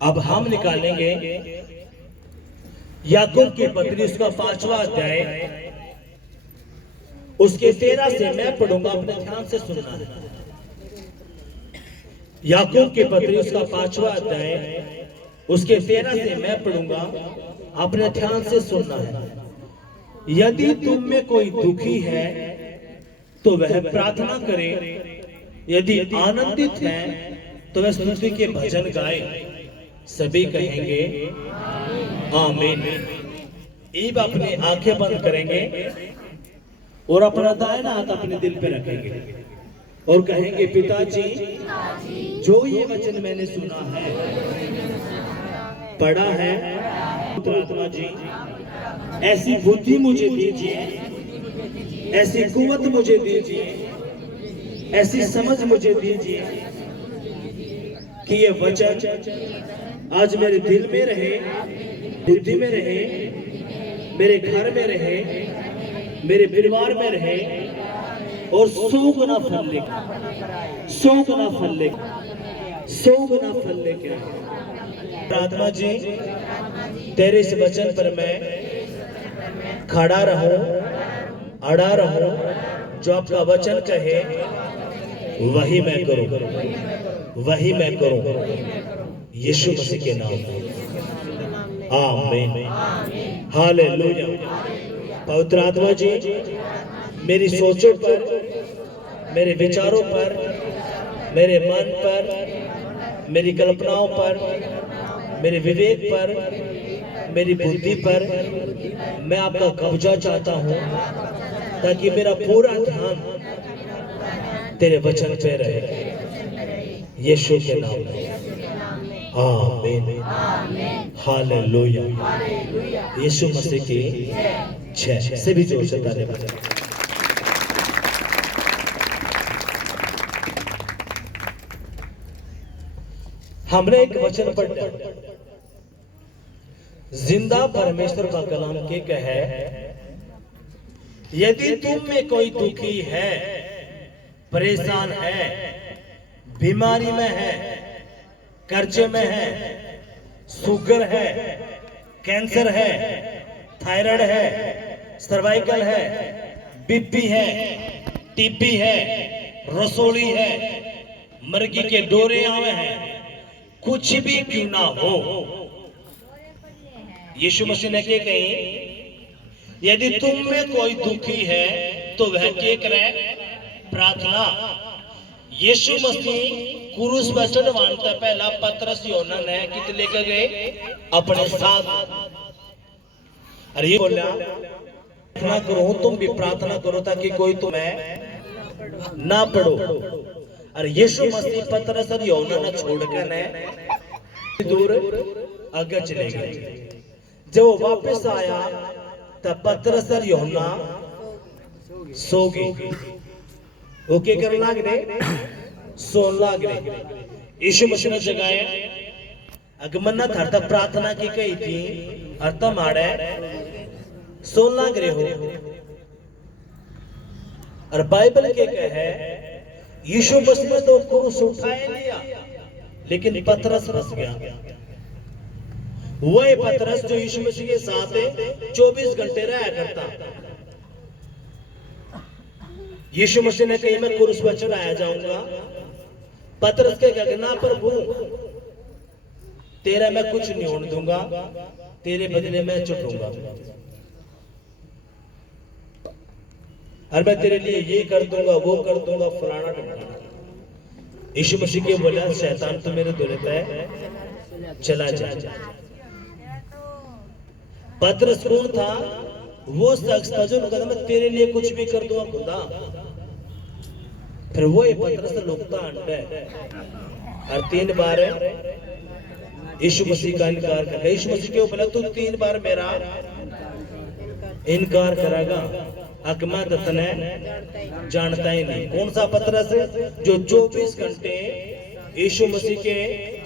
अब हम निकालेंगे याकूब की पत्री उसका 5वां अध्याय, उसके 13 से मैं पढ़ूंगा, अपने ध्यान से सुनना है। याकूब की पत्री उसका 5वां अध्याय, उसके 13 से मैं पढ़ूंगा, अपने ध्यान से सुनना है। यदि तुम में कोई दुखी है तो वह प्रार्थना करे, यदि आनंदित है तो वह स्तुति के भजन गाए। सभी कहेंगे आमीन। अब अपनी आंखें बंद करेंगे और अपना दाहिना हाथ अपने दिल पे रखेंगे और कहेंगे, पिताजी जो ये वचन मैंने सुना है, पढ़ा है, आत्मा जी ऐसी बुद्धि मुझे दीजिए, ऐसी कुवत मुझे दीजिए, ऐसी समझ मुझे दीजिए कि ये वचन आज मेरे दिल में रहे, बुद्धि में रहे, मेरे घर में रहे, मेरे परिवार में रहे और 100 गुना फल लेके, 100 गुना फल लेके, 100 गुना फल लेके। आत्मा जी तेरे इस वचन पर मैं खड़ा रहूं, अड़ा रहूं, जो आपका वचन कहे वही मैं करूं, वही मैं करूं, यीशु मसीह के नाम में आमीन। हालेलुया। पवित्र आत्मा जी मेरी सोचों पर, मेरे विचारों पर, मेरे मन पर, मेरी कल्पनाओं पर, मेरे विवेक पर, मेरी बुद्धि पर मैं आपका कब्जा चाहता हूं, ताकि मेरा पूरा ध्यान तेरे वचन पे रहे, यीशु के नाम में आमीन। हालेलुया। यीशु मसीह की जय। से भी जोर से ताली बजाएं। हमने एक वचन पढ़ा, जिंदा परमेश्वर का कलाम के कहे, यदि तुम में कोई दुखी है, परेशान है, बीमारी में है, कर्जे में है, शुगर है, कैंसर है, थायराइड है, सर्वाइकल है, बीपी है, टीबी है, रसोली है, मर्गी के डोरे आवे हैं, कुछ भी क्यों ना हो, यीशु मसीह ने क्या कही, यदि तुम में कोई दुखी है तो वह क्या करे, प्रार्थना। यीशु मसीह क्रूस पर चढ़वाने पहला पतरस यूहन्ना ने कित लेकर गए, अपने साथ। अरे ये बोला, प्रार्थना करो, तुम भी प्रार्थना करो ताकि कोई तुम्हें ना पढ़ो। अरे यीशु मसीह पतरस और यूहन्ना ने छोड़कर ने दूर आगे चले गए। जब वो वापस आया तब पतरस और यूहन्ना सो गए। वो क्या करने लग रहे, सोन लग रहे। यीशु मसीह ने जगाया, अगमन्ना था प्रार्थना की कही थी, अर्थ मारे सोन लग रहे हो। और बाइबल के कहे, यीशु मसीह ने तो क्रूस उठाए लिया, लेकिन पतरस रस गया। वही पतरस जो यीशु मसीह के साथ 24 घंटे रहा करता। यीशु मसीह ने कही, मैं क्रूस पर चढ़ाया जाऊंगा। पतरस के गगना प्रभु, तेरा मैं कुछ नहीं होने दूंगा, तेरे बदले मैं चढ़ूंगा, और मैं तेरे लिए ये कर दूंगा, वो कर दूंगा, फलाना ढमकाना। यीशु मसीह के बोला, शैतान तो मेरे दूर रहता है, चला जा। पतरस कौन था? वो शख्स था जो कहता, मैं तेरे लिए कुछ भी कर दूंगा खुदा। फिर वो पतरस लुकता अंडा और 3 बार यीशु मसीह का इनकार कर। यीशु मसीह के बोला, तू 3 बार मेरा इनकार करेगा, अकमा तने जानता ही नहीं। कौन सा पतरस जो 24 घंटे यीशु मसीह के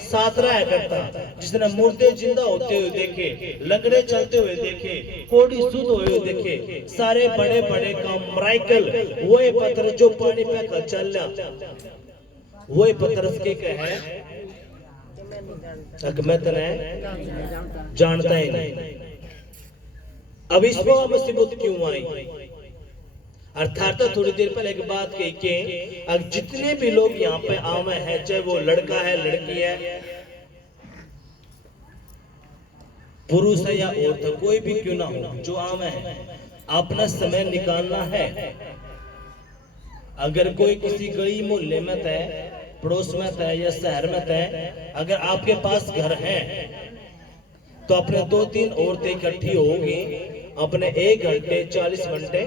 साथ रहा करता, जिसने मुर्दे जिंदा होते हुए देखे, लंगड़े चलते हुए देखे, कोड़ी शुद्ध हुए देखे, सारे बड़े बड़े काम मिरेकल। वही पतरस जो पानी पे चल रहा, वही पतरस के कहे, मैं तने जानता ही नहीं। अब इस मुसीबत क्यों आई? अर्थात थोड़ी देर पहले एक बात कही कि अब जितने भी लोग यहाँ पे आवे हैं, चाहे वो लड़का है लड़की है, पुरुष है या औरत है, कोई भी क्यों ना हो, जो आवे है अपना समय निकालना है। अगर कोई किसी गली मोहल्ले में तय, पड़ोस में तय या शहर में तय, अगर आपके पास घर है तो अपने 2-3 औरतें इकट्ठी होगी, अपने 1 घंटे 40 घंटे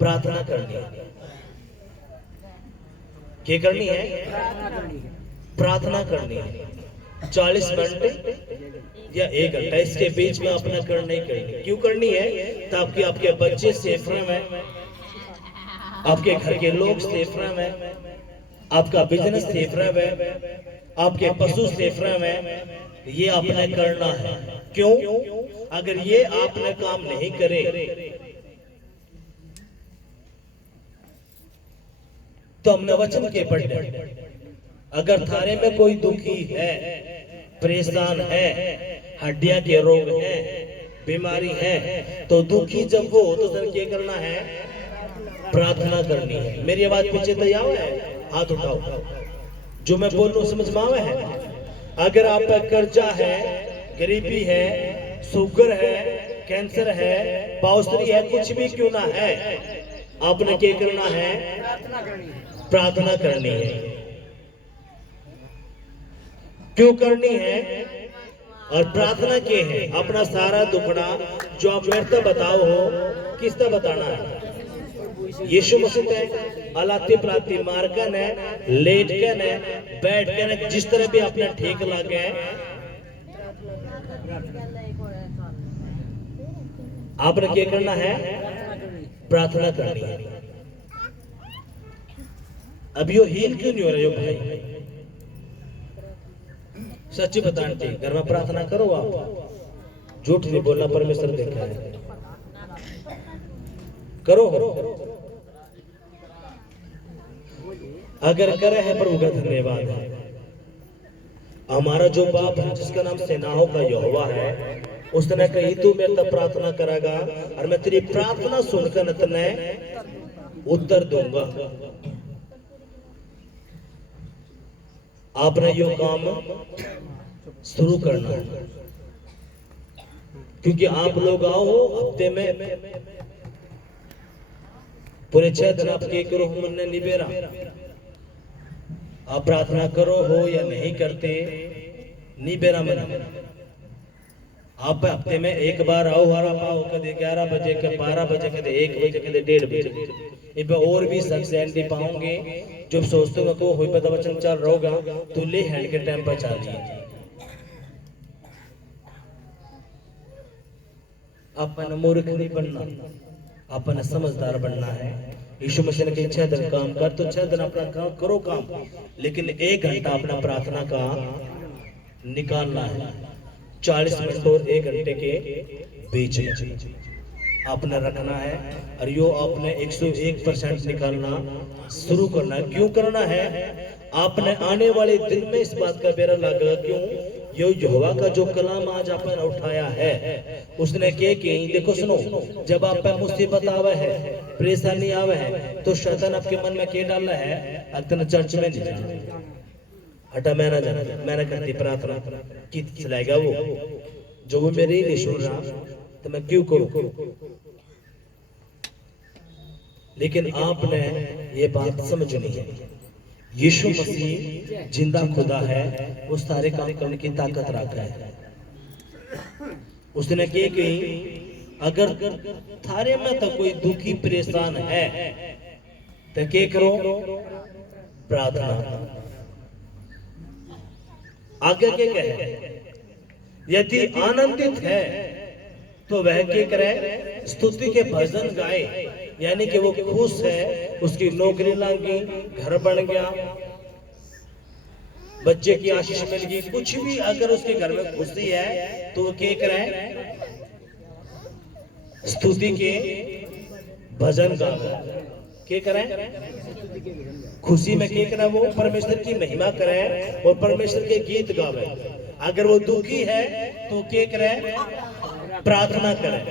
प्रार्थना करनी है। क्या करनी है? प्रार्थना करनी है 40 घंटे या 1 घंटा, इसके बीच में अपना करना ही करनी। क्यों करनी है? ताकि आपके बच्चे सेफ रहे, आपके घर के लोग सेफ रहे, आपका बिजनेस सेफ रहे, आपके पशु सेफ रहे। ये आपने करना है। क्यों? अगर ये आपने काम नहीं करे तो हमने वचन के पढ़ने, अगर थारे में कोई दुखी है, परेशान है, हड्डियां के रोग है, बीमारी है, तो दुखी जब वो हो तो सर क्या करना है? प्रार्थना करनी है। मेरी आवाज पीछे तैयार है? हाथ उठाओ। जो मैं बोल रहा हूं समझ में आवे है? अगर आप पर कर्जा है, गरीबी है, शुगर है, कैंसर है, पाउसरी है, कुछ भी क्यों ना है, आपने क्या करना है? प्रार्थना करनी है। क्यों करनी है? और प्रार्थना क्या है? अपना सारा दुखड़ा जो आप मेरे से बताओ हो, किससे बताना है? यीशु मसीह है, अलाती पलाती मारकन है, लेटकन है, बैठकन है, जिस तरह भी अपना ठीक लगे आपने क्या करना है? प्रार्थना करनी है। अब यो हील क्यों नहीं हो रहे हो भाई? सच्ची बताना चाहिए। घर में प्रार्थना करो, आप झूठ नहीं बोलना, परमेश्वर देखा है। करो, अगर करे है प्रभु का धन्यवाद है। हमारा जो बाप है जिसका नाम सेनाओं का यहोवा है, उसने कही तू मेरे तक प्रार्थना करेगा और मैं तेरी प्रार्थना सुनकर तने उत्तर दूंगा। आपने यो काम शुरू करना है, क्योंकि आप लोग आओ हफ्ते में पूरे 6 दिन आप के करो हमने निबेरा। आप प्रार्थना करो हो या नहीं करते, निबेरा में आप हफ्ते में एक बार आओ, हर आप आओ, कदे 11 बजे, कदे 12 बजे, कदे 1 बजे, कदे 1:30 बजे। इस और भी सक्सेस पाओगे जो सोचते हो को होई पता वचन चल रहोगा तो ले हैंड के टाइम पर चल दिए। अपन मूर्ख नहीं बनना, अपन समझदार बनना है। यीशु मसीह ने कहा 6 दिन काम कर, तो 6 दिन अपना काम करो काम, लेकिन 1 घंटा अपना प्रार्थना का निकालना है। 40 मिनट और 1 घंटे के बीच में आपने रखना है और यो आपने 101% निकालना शुरू करना है। क्यों करना है? आपने आने वाले दिन में इस बात का बेरा लगा। क्यों? यो यहोवा का जो कलाम आज आपने उठाया है, उसने क्या की? देखो सुनो, जब आप पे मुसीबत आवे है, परेशानी आवे है, तो शैतान आपके मन में क्या डालना है? अतन चर्च में नहीं जाना, हटा मैं ना जाना, मैं ना करती प्रार्थना, कि चलाएगा वो जो वो मेरी नहीं सुन रहा, तो मैं क्यों करूं? लेकिन आपने ये बात समझनी है, यीशु मसीह जिंदा खुदा है, वो सारे काम करने की ताकत रखता है। उसने क्या कही? अगर थारे में तो कोई दुखी परेशान है तो क्या करो? प्रार्थना। आगे क्या कहे? यदि आनंदित है तो वह क्या करे? स्तुति के भजन गाए, यानी कि वो खुश है, उसकी नौकरी लग गई, घर बन गया, बच्चे की आशीष मिल गई, कुछ भी अगर उसके घर में खुशी है तो वो क्या करे? स्तुति के भजन गाए। क्या करें? खुशी में क्या करें? वो परमेश्वर की महिमा करें और परमेश्वर के गीत गावे। अगर वो दुखी है तो क्या करें? प्रार्थना करें।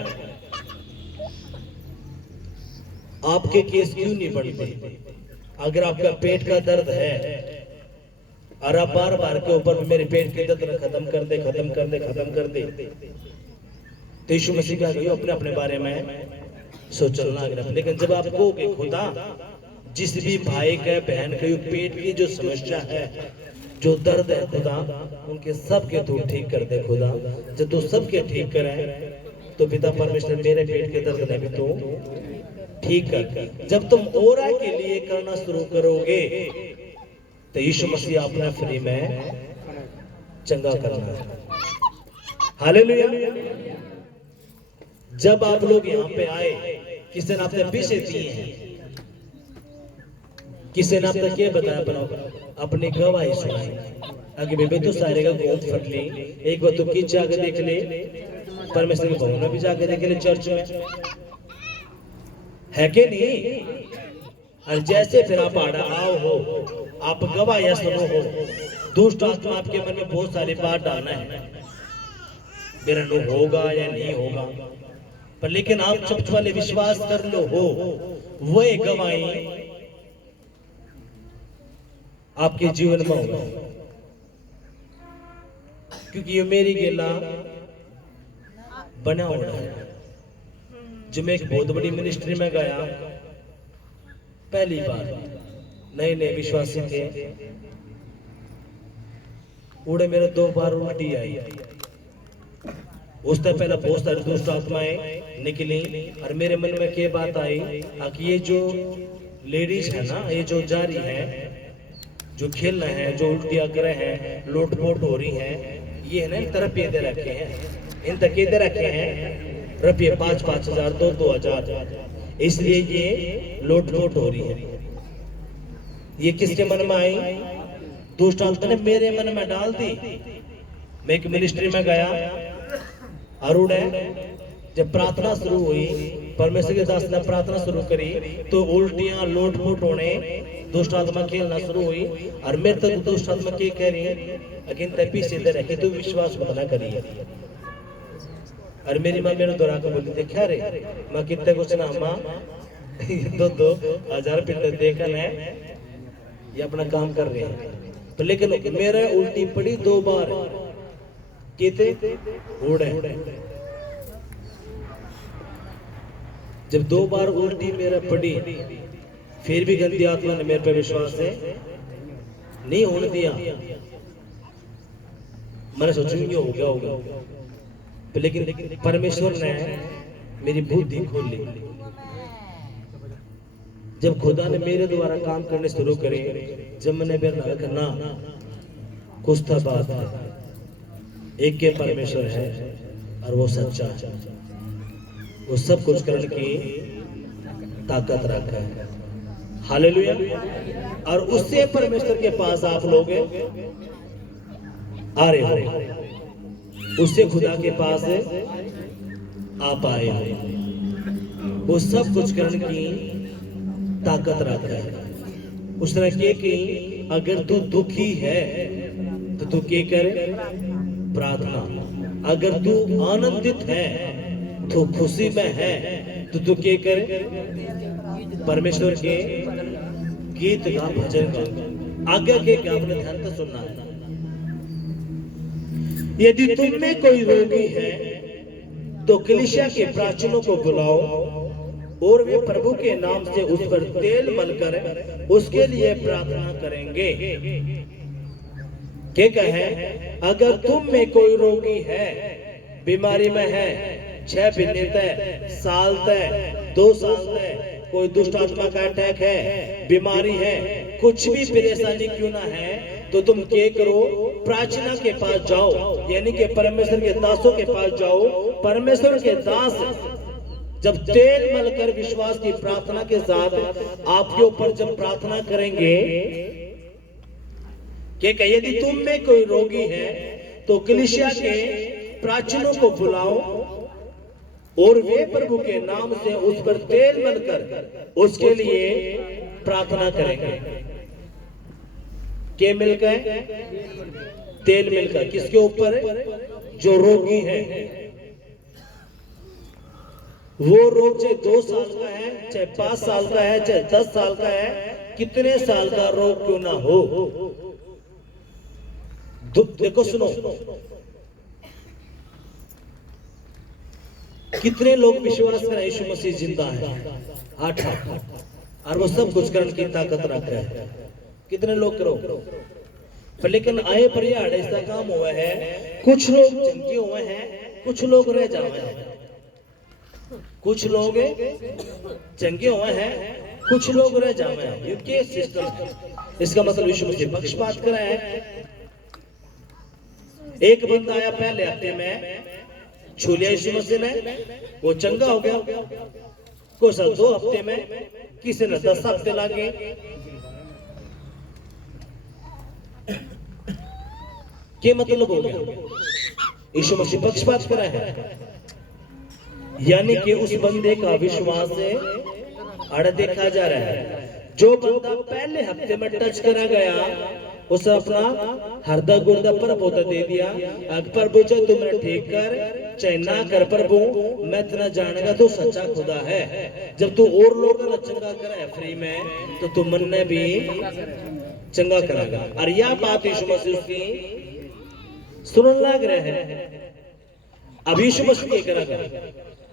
आपके केस क्यों नहीं बढ़ते? अगर आपका पेट का दर्द है और आप बार बार के ऊपर मेरे पेट के दर्द खत्म कर दे, खत्म कर दे, खत्म कर दे, तो यीशु मसीह का कहियो अपने अपने बारे में सोचना। लेकिन जब आप कहोगे खुदा जिस भी भाई के बहन के पेट की जो समस्या है, जो दर्द है खुदा, उनके सबके तू ठीक कर दे खुदा। जब तू सबके ठीक करे तो पिता परमेश्वर मेरे पेट के दर्द में भी तू ठीक कर। जब तुम ओरा के लिए करना शुरू करोगे तो यीशु मसीह अपना फ्री में चंगा करना है। हालेलुया। जब आप लोग यहाँ पे आए, किसी ने आपने पीछे दिए हैं, किसी ने आपने क्या बताया? बनाओ अपनी गवाही सुनाई। आगे बेबे तो सारे का गोद फट ले, एक बार तो किच जाके देख ले, परमेश्वर के भवन में भी जाके देख ले, चर्च में है कि नहीं? और जैसे फिर आप आओ हो, आप गवाही सुनो हो, दुष्ट आत्मा आपके मन में बहुत सारी बात डालना है, मेरा नो होगा या नहीं होगा, पर लेकिन आप जब वाले विश्वास कर लो हो, वो गवाही आपके जीवन में होगा। क्योंकि ये मेरी गेला बना हुआ है। जो मैं एक बहुत बड़ी मिनिस्ट्री में गया, पहली बार नए नए विश्वासी थे, उड़े मेरे 2 बार उल्टी आई। उससे पहले बहुत सारी दुष्ट आत्माएं निकली और मेरे मन में क्या बात आई कि ये जो लेडीज है ना, ये जो जा रही है, जो खेल रहे हैं, जो उल्टियां कर रहे हैं, लोटपोट हो रही हैं, ये है ना इन तरफ दे रखे हैं, इन तक दे रखे हैं रुपये 5-5 हजार, 2-2 हजार, इसलिए ये लोटपोट हो रही है। ये किसके मन में आई? दुष्ट आत्मा ने मेरे मन में डाल दी। मैं एक मिनिस्ट्री में गया, अरुण है, जब प्रार्थना शुरू हुई, परमेश्वर के दास ने प्रार्थना शुरू करी तो उल्टियां लोटपोट होने, दुष्ट आत्मा खेलना शुरू हुई। और मेरे तक दुष्ट आत्मा क्या कह रही है? लेकिन तभी सीधे रह के तू विश्वास मत ना करिए। और मेरी माँ मेरे दोहरा कर बोलती थी, क्या रे माँ कितने कुछ ना माँ 2-2 हजार रुपये देखन है, ये अपना काम कर रहे हैं। तो लेकिन मेरे उल्टी पड़ी 2 बार, कितने उड़े। जब 2 बार उल्टी मेरा पड़ी, फिर भी गंदी आत्मा ने मेरे पे विश्वास से नहीं होने दिया। मैंने सोचा ये हो गया होगा, लेकिन परमेश्वर ने मेरी बुद्धि खोल ली। जब खुदा ने मेरे द्वारा काम करने शुरू करे, जब मैंने करना कुछ था बात है, एक के परमेश्वर है और वो सच्चा है, वो सब कुछ करने की ताकत रखा है। हालेलुया। और उससे परमेश्वर के पास आप लोग आ रहे हो, उससे खुदा के पास आप आए हो, वो सब कुछ करने की ताकत रखा है। उसने कहा कि अगर तू दुखी है तो तू क्या कर? प्रार्थना। अगर तू आनंदित है तो खुशी में है तो तू क्या करे? परमेश्वर के गीत का, भजन का। आगे के आपने ध्यान से सुनना है। यदि तुम में कोई रोगी है तो कलीसिया के प्राचीनों को बुलाओ और वे प्रभु के नाम से उस पर तेल मलकर उसके लिए प्रार्थना करेंगे। क्या कहे? अगर तुम में कोई रोगी है, बीमारी में है, 6 महीने तक, साल तक, 2 साल तक, कोई दुष्ट आत्मा का अटैक है, बीमारी है, कुछ भी परेशानी क्यों ना है, तो तुम क्या करो? प्रार्थना के पास जाओ, यानी कि परमेश्वर के दासों के पास जाओ। परमेश्वर के दास जब तेल मलकर विश्वास की प्रार्थना के साथ आपके ऊपर जब प्रार्थना करेंगे, क्या यदि तुम में कोई रोगी है तो कलीसिया के प्राचीनों को बुलाओ और वे प्रभु के नाम से उस पर तेल मिलकर उसके लिए प्रार्थना करेंगे। क्या मिलकर? तेल मिलकर। किसके ऊपर? जो रोगी है। वो रोग चाहे 2 साल का है, चाहे 5 साल का है, चाहे 10 साल का है, कितने साल का रोग क्यों ना हो। देखो सुनो, कितने लोग विश्वास करें यीशु मसीह जिंदा है, 8 और वो सब कुछ करने की ताकत रखता है। कितने लोग करो, पर लेकिन आए परिहाड़ ऐसा काम हुआ है, कुछ लोग चंगे हुए हैं, कुछ लोग रह जाए हैं। कुछ लोग चंगे हुए हैं, कुछ लोग रह जाए हैं। ये सिस्टम। इसका मतलब यीशु मसीह पक्षपात कर रहे हैं। एक बंदा आया पहले हफ्ते में, छू लिया यीशु मसीह ने, वो चंगा हो गया। कुछ 2 हफ्ते में, किसी ने 10 हफ्ते लागे। क्या मतलब हो गया? यीशु मसीह पक्षपात कर रहे हैं, यानी कि उस बंदे का विश्वास से अड़ देखा जा रहा है। जो बंदा पहले हफ्ते में टच करा गया, उसे अपना हरदा गुर्दा प्रभु को दे दिया। अगर प्रभु चाहे तुमने ठीक कर, चाहे ना कर, प्रभु मैं इतना जानेगा तो सच्चा खुदा है। जब तू और लोगों ने चंगा करा है फ्री में, तो तू मन ने भी चंगा करागा। और यह बात यीशु मसीह की सुनने लग रहे हैं। अब यीशु मसीह क्या करेगा?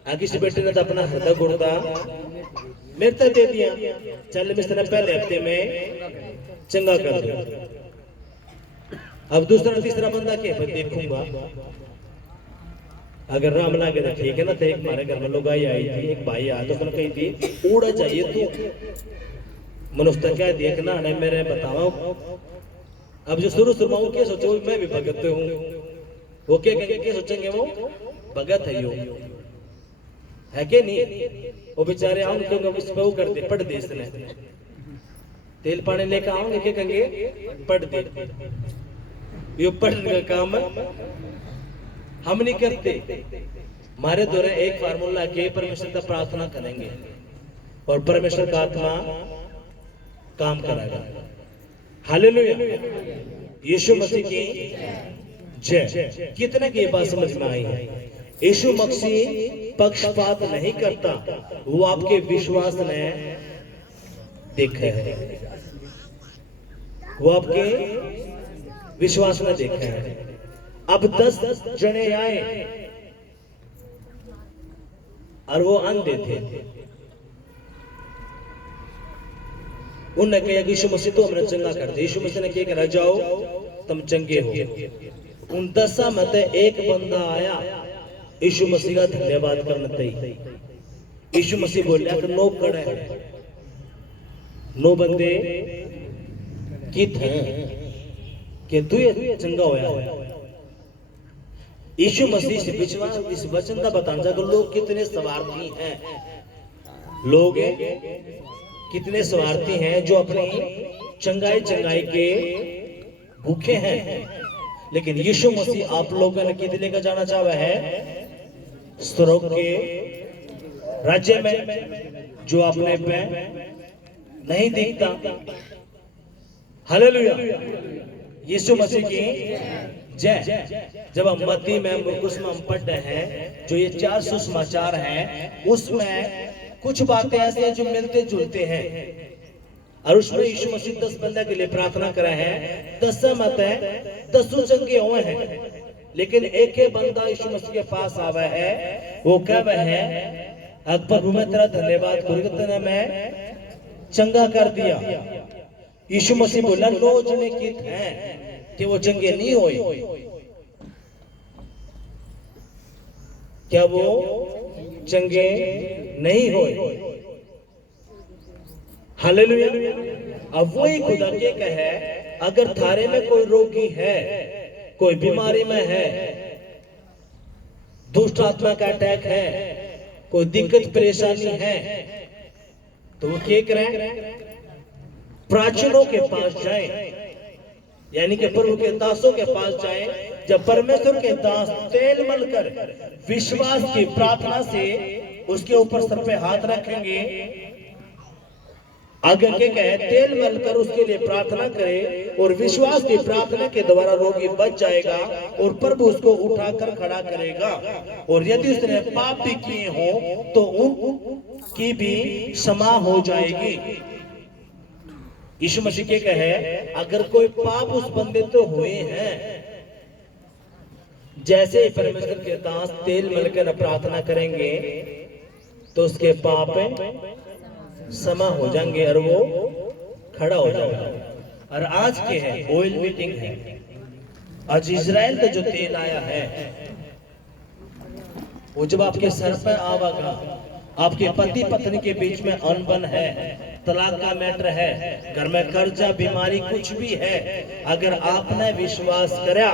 आगे से बेटे ने तो अपना हृदय गुर्दा मेरे तक दे दिया, चल मिस्टर पहले हफ्ते में चंगा कर दो। अब दूसरा तीसरा बंदा क्या है? देखूंगा, अगर राम लागे तो ठीक है ना। तो एक हमारे घर में लोग आई थी, एक भाई आया तो उसने कही थी उड़ा चाहिए तू। मनुष्य कह दिया कि ना मेरे बताओ। अब जो शुरू में क्या सोचो, मैं भी भगत हूँ, वो क्या कहेंगे, क्या सोचेंगे वो भगत है, यो है कि नहीं। वो बेचारे हम क्यों इस पे वो करते, पढ़ दे इसने तेल पानी लेकर आओगे, क्या कहेंगे पढ़ दे। ये पढ़ने का काम हम नहीं करते। हमारे द्वारा एक फार्मूला के परमेश्वर का प्रार्थना करेंगे और परमेश्वर का आत्मा काम करेगा। हालेलुया, यीशु मसीह की जय। कितने की बात समझ में आई है? यीशु मसीह पक्षपात नहीं करता, वो आपके विश्वास ने देखा है, वो आपके विश्वास में देखा है। अब 10 जने आए और वो अंधे थे। उन्होंने कहा यीशु मसीह तो हमने चंगा कर दिया। यीशु मसीह ने क्या कहा? जाओ तुम चंगे हो। उन 10 में से एक बंदा आया, यीशु मसीह का धन्यवाद करना चाहिए। यीशु मसीह बोलिया कि 9 कड़े हैं, 9 बंदे कित हैं कि तू ये चंगा होया। यीशु मसीह से विश्वास इस वचन का बताना कि लोग कितने स्वार्थी हैं। लोग कितने स्वार्थी हैं जो अपनी चंगाई के भूखे हैं। लेकिन यीशु मसीह आप लोगों ने कितने का जाना चाहा है? स्वर्ग के राज्य में, जो अपने पे नहीं दिखता। हालेलुया, यीशु मसीह की जय। जब हम मत्ती में हम पढ़ रहे हैं, जो ये 4 सुसमाचार हैं, उसमें कुछ बातें ऐसी हैं जो मिलते जुलते हैं। और उसमें यीशु मसीह 10 बंदे के लिए प्रार्थना करे हैं। 10 मत है, 10 चंगे हुए हैं, लेकिन एक ही बंदा यीशु मसीह के पास आवा है। वो कह है अकबर मैं तेरा धन्यवाद करूंगा, मैं चंगा कर दिया। यीशु मसीह बोला 9 जने कित हैं कि वो चंगे नहीं हुए। क्या वो चंगे नहीं हुए? हालेलुया। अब वही खुदा के कहे, अगर थारे में कोई रोगी है, कोई बीमारी में है, दुष्ट आत्मा का अटैक है, कोई दिक्कत परेशानी है, तो वो क्या करें? प्राचीनों के पास जाए, यानी कि प्रभु के दासों के पास जाए जब परमेश्वर के दास तेल मलकर विश्वास की प्रार्थना से उसके ऊपर सर पे हाथ रखेंगे, आगे के कहे तेल मलकर उसके लिए प्रार्थना करे और विश्वास की प्रार्थना के द्वारा रोगी बच जाएगा और प्रभु उसको उठाकर खड़ा करेगा। और यदि उसने पाप भी किए हो तो उनकी भी क्षमा हो जाएगी। यीशु मसीह के कहे अगर कोई पाप उस बंदे तो हुए हैं, जैसे ही परमेश्वर के दास तेल मलकर प्रार्थना करेंगे तो उसके पाप क्षमा हो जाएंगे और वो खड़ा हो जाएगा। और आज के है ऑयल मीटिंग है, आज इजराइल का जो तेल आया है वो जब आपके सर पर आवागा, आपके पति पत्नी के बीच में अनबन है, तलाक का मैटर है, घर में कर्जा बीमारी कुछ भी है, अगर आपने विश्वास करा,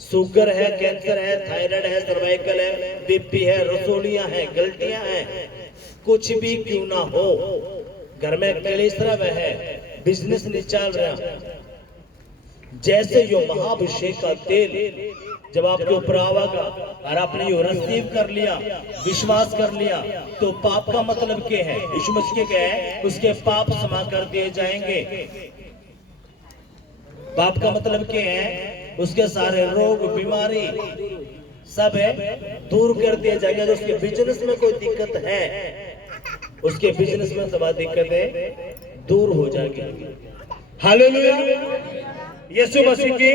शुगर है, कैंसर है, थायराइड है, सर्वाइकल है, बीपी है, रसोलियां हैं, गलतियां हैं, कुछ भी क्यों ना हो, घर में कलेश है, बिजनेस नहीं चल रहा, जैसे यो महाभिषेक का तेल जब आपके ऊपर आवागा और आपने यो रिसीव कर लिया, विश्वास कर लिया, तो पाप का मतलब क्या है? यीशु मसीह के है उसके पाप क्षमा कर दिए जाएंगे। पाप का मतलब क्या है? उसके सारे रोग बीमारी सब है दूर कर दिए जाएंगे। अगर उसके बिजनेस में कोई दिक्कत है, उसके बिजनेस में सब दिक्कतें दूर हो जाएगी। हालेलुया, यीशु मसीह की।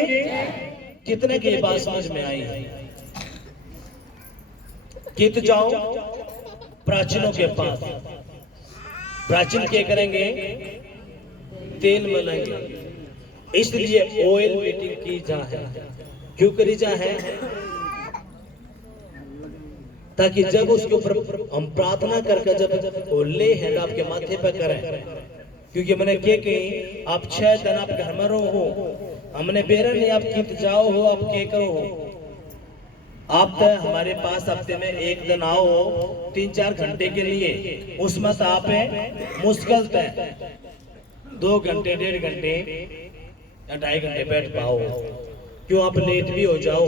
कितने की बात समझ में आई है? कित जाओ प्राचीनों के पास, प्राचीन क्या करेंगे? तेल मलेंगे। इसलिए ऑयल मीटिंग की जा है। क्यों करी जा है? ताकि जब उसके ऊपर हम प्रार्थना करके जब वो ले हैंड आपके माथे पर करें, क्योंकि मैंने क्या कही, आप 6 दिन आप घर में रहो हो, हमने बेरा नहीं, आप कित जाओ हो, आप क्या करो हो, आप तो हमारे पास हफ्ते में 1 दिन आओ 3-4 घंटे के लिए, उसमें तो आप मुश्किल है 2 घंटे 1.5 घंटे या 2.5 घंटे बैठ पाओ। क्यों? आप लेट भी हो जाओ।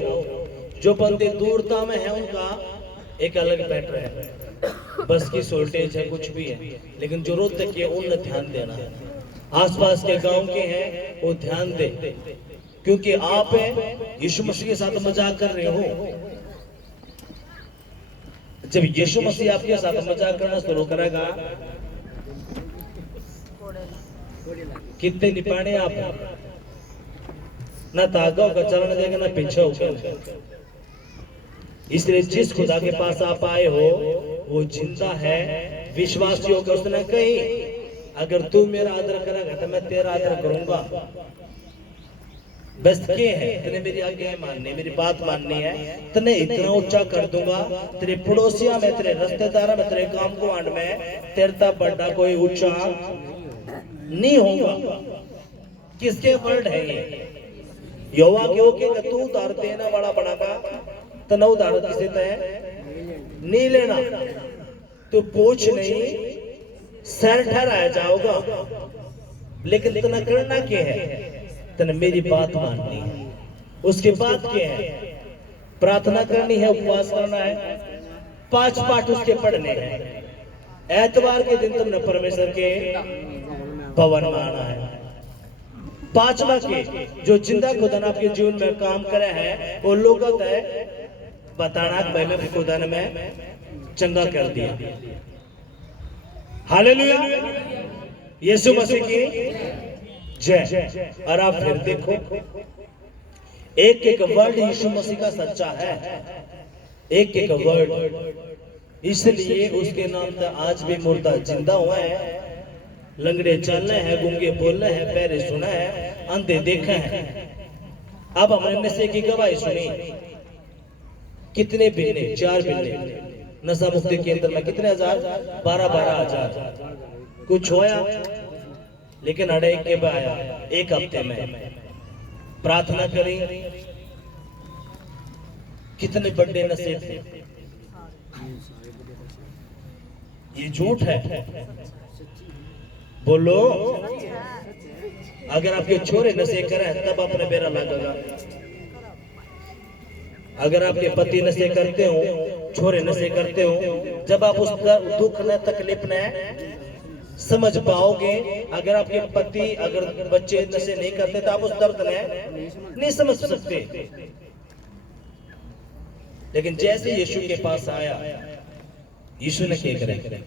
जो बंदे दूरता में है उनका एक अलग मैटर है, बस की शॉर्टेज है, कुछ भी है, लेकिन जो रोज तक है उन्हें ध्यान देना है। आसपास के गांव के हैं वो ध्यान दे, क्योंकि आप यीशु मसीह के साथ मजाक कर रहे हो। जब यीशु मसीह आपके साथ मजाक करना शुरू करेगा, कितने निपाने आप, ना तागा का चलन देगा ना पीछे होगा। इसलिए जिस खुदा के पास आप आए हो वो जिंदा है, विश्वास योग्य। उसने कही अगर तू मेरा आदर करेगा तो मैं तेरा आदर करूंगा। बस के है तने मेरी आज्ञा माननी, मेरी बात माननी है, तने इतना ऊंचा कर दूंगा, तेरे पड़ोसिया में, तेरे रिश्तेदार में, तेरे काम को आंड में तेरा बड़ा कोई ऊंचा नहीं होगा। किसके वर्ड है ये? यहोवा के होके तू उधार देने वाला बनागा तो न उधार किसे तय नहीं लेना, तो पूछ नहीं सर ठहराया जाओगा। लेकिन तना करना क्या है? तना मेरी बात माननी है। उसके बाद क्या है? प्रार्थना करनी है, उपवास करना है, 5 पाठ उसके पढ़ने हैं। एतवार के दिन तुमने परमेश्वर के भवन में आना है। 5वां के जो जिंदा खुदा ने आपके जीवन में काम करे है वो लोगों है बताना भाई मैं खुदा ने मैं चंगा कर दिया। हालेलुया, यीशु मसीह की जय। और आप फिर देखो एक एक वर्ड यीशु मसीह का सच्चा है, एक एक वर्ड। इसलिए उसके नाम से आज भी मुर्दा जिंदा हुआ है, लंगड़े चलने हैं, गूंगे बोलने हैं, पैरे सुना है, अंधे देखे हैं। अब हमने नशे की गवाही सुनी, कितने बिल्ले? 4 बिल्ले नशा मुक्ति केंद्र में कितने हजार? 12-12 हजार कुछ होया, लेकिन अड़े के आया 1 हफ्ते में। प्रार्थना करी, कितने बड़े नशे थे। ये झूठ है, बोलो। अगर आपके छोरे नशे करें तब अपने बेरा लगेगा। अगर आपके पति नशे करते हो, छोरे नशे करते हो, जब आप उस दुख न तकलीफ न समझ पाओगे, अगर आपके पति अगर बच्चे नशे नहीं करते तो आप उस दर्द न नहीं समझ सकते। लेकिन जैसे यीशु के पास आया, यीशु ने क्या करे,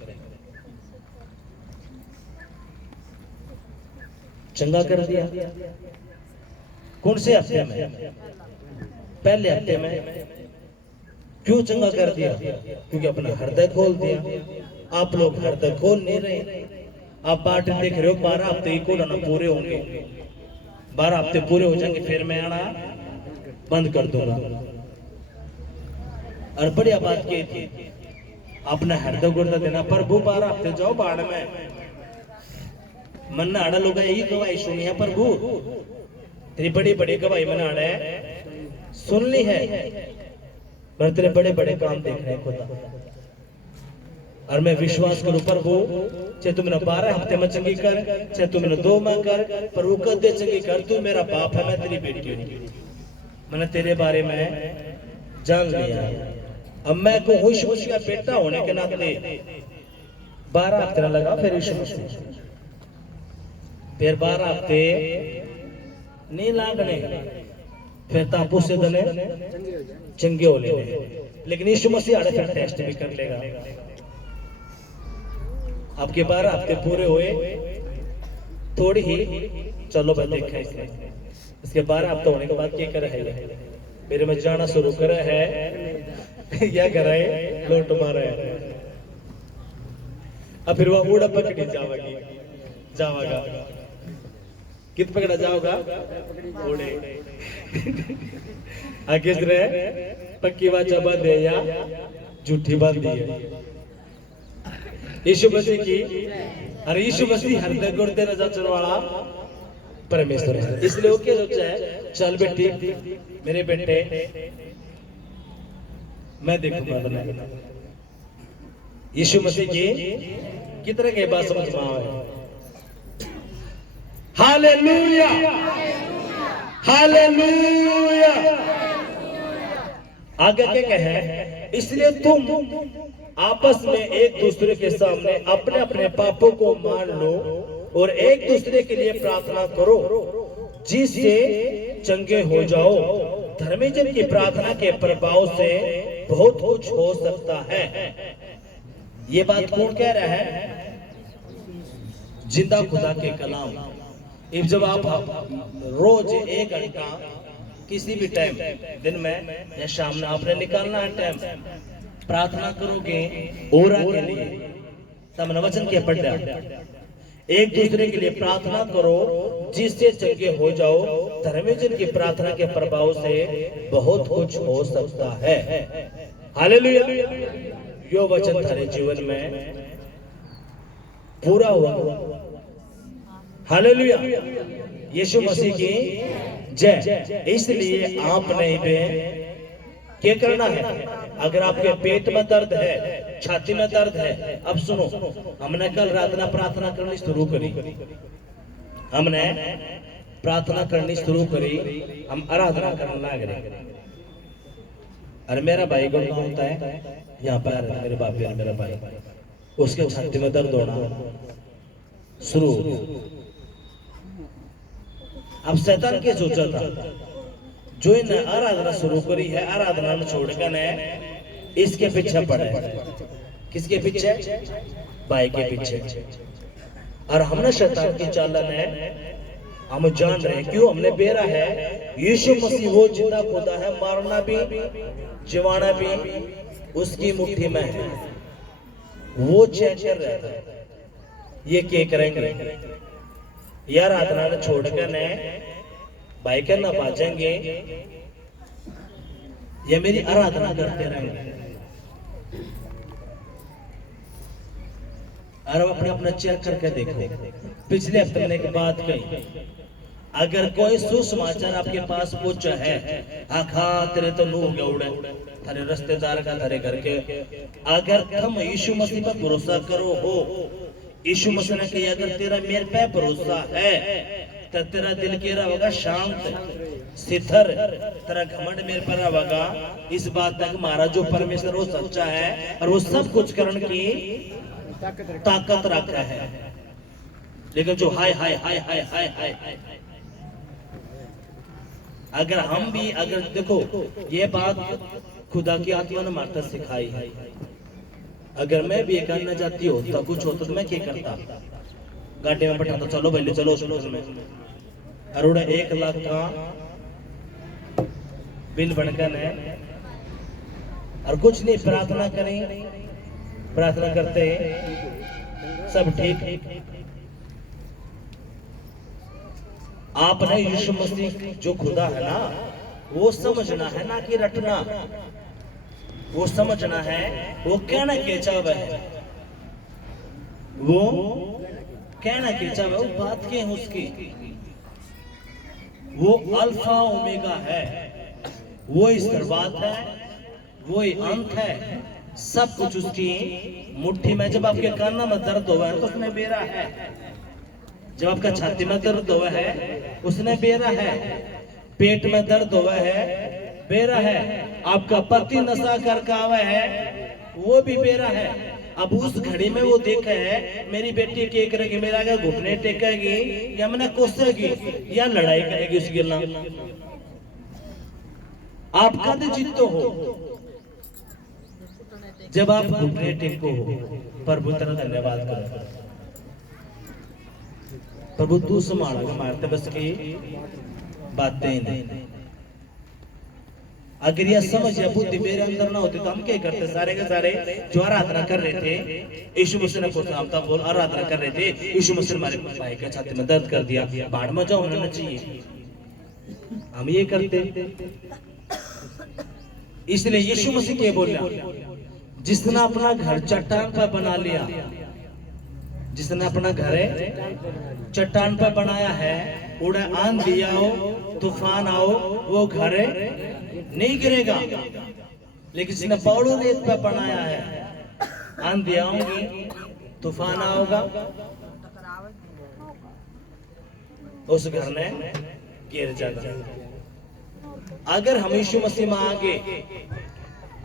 चंगा कर दिया। कौन से हफ्ते में? पहले हफ्ते में। क्यों चंगा कर दिया? क्योंकि अपना हृदय खोल दिया। आप लोग हृदय खोल नहीं रहे। आप बाट देख रहे हो 12 हफ्ते ही खोलना पूरे होंगे, 12 हफ्ते पूरे हो जाएंगे, फिर मैं आना बंद कर दूंगा। और बढ़िया बात की थी, अपना हृदय गुर्दा देना। प्रभु 12 हफ्ते जाओ बाढ़ में, मन आड़ा लोग यही गवाही सुनी है, प्रभु तेरी बड़ी बड़ी गवाही मन आड़ा है सुन ली है, पर तेरे बड़े बड़े काम देख रहे हैं खुदा। और मैं विश्वास करूं प्रभु, चाहे तू मेरा 12 हफ्ते में चंगी कर, चाहे तू मेरा 2 में कर, प्रभु कदे चंगी कर। तू मेरा बाप है, मैं तेरी बेटी हूं। मैंने तेरे बारे में जान लिया। अब मैं को यीशु मसीह का बेटा होने के नाते 12 हफ्ते ना लगा, फिर यीशु मसीह फिर 12 हफ्ते नहीं लागने, फिर तापू से दने चंगे हो ले। लेकिन यीशु मसीह आड़े फिर टेस्ट भी कर लेगा। आपके 12 हफ्ते पूरे हुए, थोड़ी ही चलो मैं देखा इसके 12 हफ्ते होने के बाद क्या कर रहे हैं? मेरे में जाना शुरू कर है या कर रहे लोट मारा है। अब फिर वह उड़ा पकड़ी जावागा कित पकड़ा जाओगा ओड़े आगे रहे पक्की वाचा बांधे या झूठी बांधी है। यीशु मसीह की, अरे यीशु मसीह हृदय गुर्दे न जाचन वाला परमेश्वर है। इसलिए वो क्या सोचा है, चल बेटी मेरे बेटे मैं देखूंगा तुम्हें। यीशु मसीह की कितने के बात समझ में आए। Hallelujah hallelujah. आगे क्या कहे, इसलिए तुम आपस में एक दूसरे के सामने अपने अपने पापों को मान लो और एक दूसरे के लिए प्रार्थना करो जिससे चंगे हो जाओ। धर्मी जन की प्रार्थना के प्रभाव से बहुत कुछ हो सकता है। ये बात कौन कह रहा है? जिंदा खुदा के कलाम। अब जब आप रोज 1 घंटा किसी भी टाइम दिन में या शाम में आपने निकालना है टाइम, प्रार्थना करोगे और के लिए तब वचन के पढ़ एक दूसरे के लिए प्रार्थना करो जिससे चंगे हो जाओ। धर्मी जन की प्रार्थना के प्रभाव से बहुत कुछ हो सकता है। हालेलुया। यो वचन थारे जीवन में पूरा हुआ। हालेलुया। यीशु मसीह की जय। इसलिए आपने भी क्या करना है? अगर आपके पेट में दर्द है, छाती में दर्द है, अब सुनो, हमने कल रात ना प्रार्थना करनी शुरू करी। हमने प्रार्थना करनी शुरू करी, हम आराधना करने लग रहे। अरे मेरा भाई कौन होता है यहाँ पर, मेरे बाप यार मेरा भाई, उसके छाती में दर्द होना शुरू। अब शैतान क्या सोचा था? जो इन आराधना शुरू करी है, आराधना में छोड़कर ने इसके पीछे पड़े। किसके पीछे? भाई के पीछे। और हमने शैतान की चालन है, हम जान रहे हैं। क्यों? हमने बेरा है यीशु मसीह वो जिंदा खुदा है, मारना भी जीवाना भी उसकी मुट्ठी में है। वो चेक कर रहा था ये क्या करेंगे यार, आराधना छोड़कर ने भाई करना पाचेंगे ये मेरी आराधना करते रहेंगे। और अपने अपना चेक करके देखो। पिछले हफ्ते मैंने एक बात कही, अगर कोई सुसमाचार आपके पास पहुंचा है, आखा तेरे तो नू हो गया उड़े थारे रिश्तेदार का, थारे घर के, अगर तुम यीशु मसीह पर भरोसा करो हो, यीशु मसीह ने कहा अगर तेरा मेरे पे भरोसा है तो तेरा दिल केरा होगा शांत स्थिर, तेरा घमंड मेरे पर होगा इस बात तक हमारा जो परमेश्वर वो सच्चा है और वो सब कुछ करने की ताकत रखा है। लेकिन जो हाय हाय हाय हाय हाय हाय, अगर हम भी अगर देखो ये बात खुदा की आत्मा ने मारता सिखाई है, अगर मैं भी करना चाहती होता कुछ होता तो मैं क्या करता, गाड़ी में बैठा तो चलो पहले चलो चलो उसमें अरुण 1 लाख का बिल बनकर है और कुछ नहीं, प्रार्थना करें, प्रार्थना करते हैं सब ठीक। आपने यीशु मसीह जो खुदा है ना वो समझना है ना कि रटना, वो समझना है वो कहना के चावे है, वो कहना के चावे वो बात के है उसकी, वो अल्फा ओमेगा है, वो ही शुरुआत है, वो ही अंत है, सब कुछ उसकी मुट्ठी में। जब आपके कान में दर्द हुआ है तो उसमें बेरा है, जब आपका छाती में दर्द हुआ है उसने बेरा है, पेट में दर्द हुआ है बेरा है, आपका पति नशा करके आवा है वो भी बेरा है। अब उस घड़ी में वो देखा है मेरी बेटी क्या करेगी, मेरा आगे घुटने टेकेगी या मैंने कोसेगी या लड़ाई करेगी उसके नाम। आप कद जीतो हो जब आप घुटने टेको हो। प्रभु तेरा धन्यवाद करो, प्रभु तू संभाला मारते बस की बातें नहीं। अगर यह समझ या बुद्धि मेरे अंदर ना होती तो हम क्या करते, सारे के सारे जो आराधना कर रहे थे यीशु मसीह ने कुछ नाम था बोल आराधना कर रहे थे, यीशु मसीह ने हमारे भाई के छाती में दर्द कर दिया, बाढ़ में जाओ होना चाहिए, हम ये करते। इसलिए यीशु मसीह क्या बोला, जिसने अपना घर चट्टान पर बना लिया, जिसने अपना घर चट्टान पर बनाया है, उड़ा आंधी आओ तूफान आओ वो घर नहीं गिरेगा। लेकिन जिसने पौड़ो रेत पर बनाया है, आंधी आऊंगी तूफान आओगा उस घर ने गिर जाएगा। अगर हम यीशु मसीह में आगे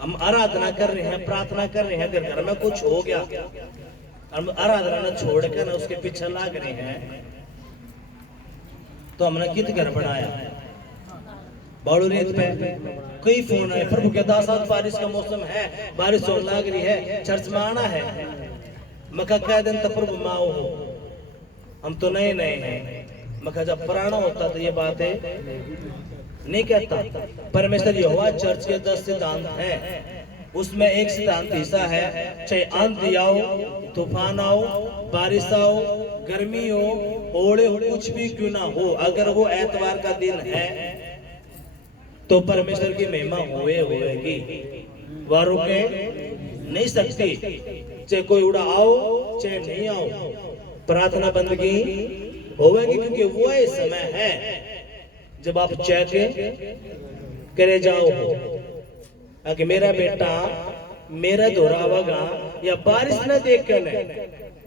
हम आराधना कर रहे हैं, प्रार्थना कर रहे हैं, अगर घर में कुछ हो गया हम आराधना न छोड़कर ना उसके पीछे लाग रहे हैं तो हमने कित घर बनाया। बाड़ू रेत पे कई फोन आए, प्रभु के दास आज बारिश का मौसम है, बारिश होने लग रही है, चर्च में आना है। मका कह दिन तो प्रभु माओ हो, हम तो नए नए हैं। मका जब पुराना होता तो ये बातें नहीं कहता। परमेश्वर यहोवा चर्च के 10 सिद्धांत हैं, उसमें एक सिद्धांत ऐसा है, चाहे आंधी आओ तूफान आओ बारिश आओ गर्मी हो ओढ़े हो कुछ भी क्यों ना हो, अगर वो एतवार का दिन है तो परमेश्वर की महिमा होएगी, वारों के नहीं सकती। चाहे कोई उड़ा आओ चाहे नहीं आओ, प्रार्थना बंदगी होएगी, क्योंकि वो समय है जब आप चेक करे जाओ कि मेरा बेटा मेरा दोहरावागा या बारिश न देखकर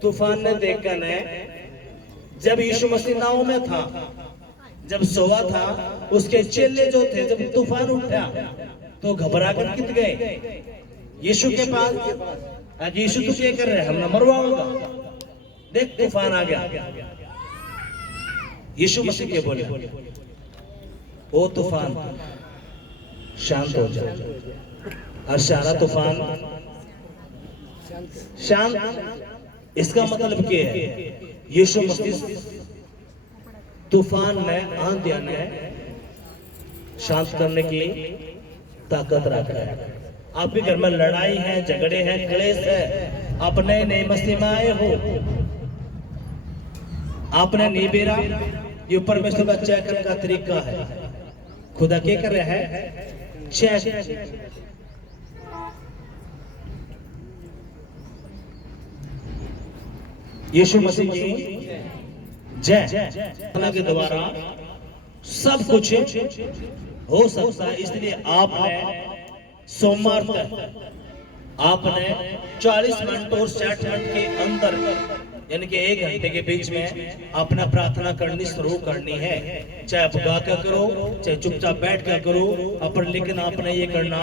तूफान न देखकर। जब यीशु मसीह नाव में था, जब सोवा था, उसके चेले जो थे जब तूफान उठा तो घबरा कर कित गए यीशु के पास। यीशु तो क्या कर रहे हैं, हम न मरवाऊंगा, देख तूफान आ गया। यीशु मसीह के बोले ओ तूफान शांत हो जाए, और सारा तूफान शांत। इसका मतलब क्या है, यीशु मसीह तूफान में आंधियां ने शांत करने की ताकत रखा है। आपके घर में लड़ाई है, झगड़े हैं, क्लेश है, अपने नए मसीह में आए हो, आपने नहीं बेरा, ये परमेश्वर का चेक का तरीका है। खुदा क्या कर रहा है, चेक। यीशु मसीह की जय के द्वारा सब कुछ हो सकता है। इसलिए आपने सोमवार तक आपने 40 मिनट और 60 मिनट के अंदर यानी कि 1 घंटे के बीच में अपना प्रार्थना करनी शुरू करनी है। चाहे आप गा कर करो, चाहे चुपचाप बैठ कर करो, पर लेकिन आपने ये करना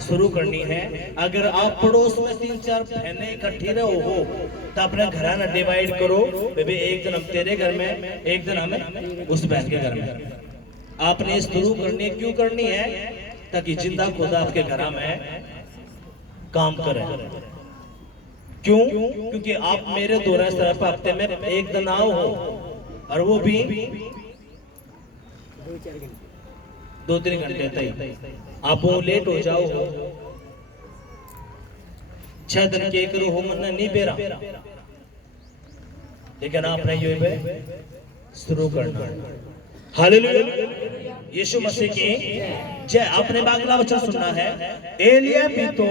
शुरू करनी है। अगर आप पड़ोस में 3-4 बहनें इकट्ठी रहो हो तो अपने घराना डिवाइड करो, बेबी एक दिन हम तेरे घर में, एक दिन हमें उस बहन के घर में। आपने शुरू करनी क्यों करनी है? ताकि जिंदा खुदा आपके घर में काम करे। क्यों? क्योंकि आप मेरे दौरा तरफ हफ्ते में 1 दिन आओ हो, और वो भी 2-3 घंटे तक। आप वो लेट हो जाओ हो, 6 दिन के करो हो मन नहीं बेरा, लेकिन आपने ये शुरू करना। हालेलुया, यीशु मसीह की जय। आपने बांग्ला वचन सुनना है। एलिया भी तो